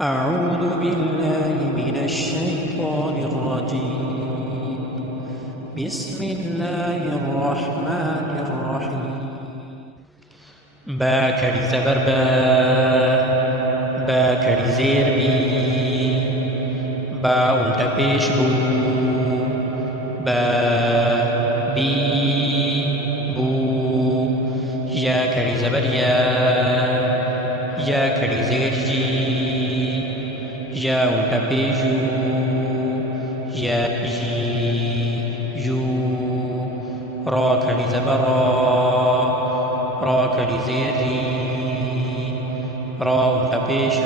أعوذ بالله من الشيطان الرجيم. بسم الله الرحمن الرحيم. با کری زبر با کری زیر با الٹا پیش بو با بی بو. یا کری زبر یا کری زیر یا الٹا پیش یا یو. را کری زبر را کری زیر را الٹا پیش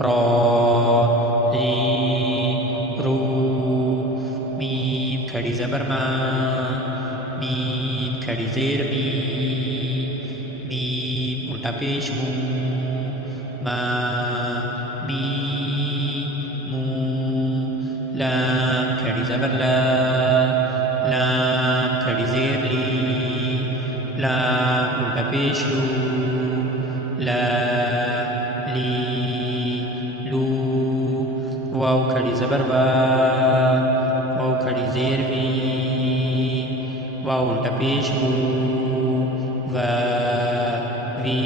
را رو. میم کری زبر میم کری زیر میم الٹا پیش ما مو. لام کری زبر لام کری زیر لام الٹا پیش لا لو. واو کری زبر واو کری زیر واو الٹا پیش وی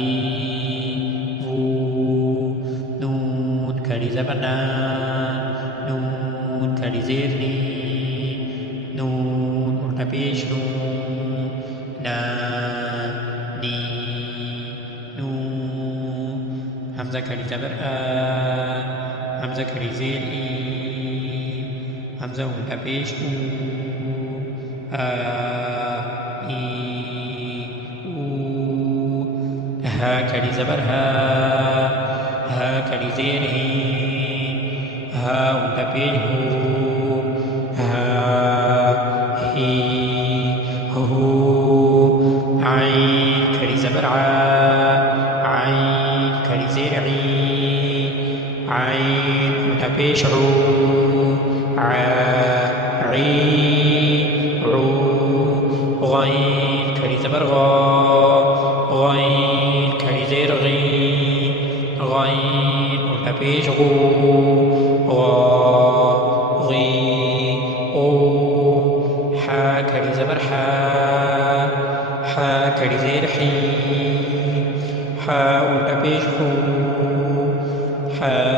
نون کری زبر نون کری زیر نون الٹا پیش نی نو. حمزة کری زبر حمزة کری زیر حمزة الٹا پیش ها کری زبر ها کری زیر ها الٹا پیش ها هی هو. عين کری زبر عين کری زیر عين الٹا پیش عی عو. غين کری زبر غين کری زیر غين الٹا پیش غی او. حا کری زبر حا کری زیر حا الٹا پیش حا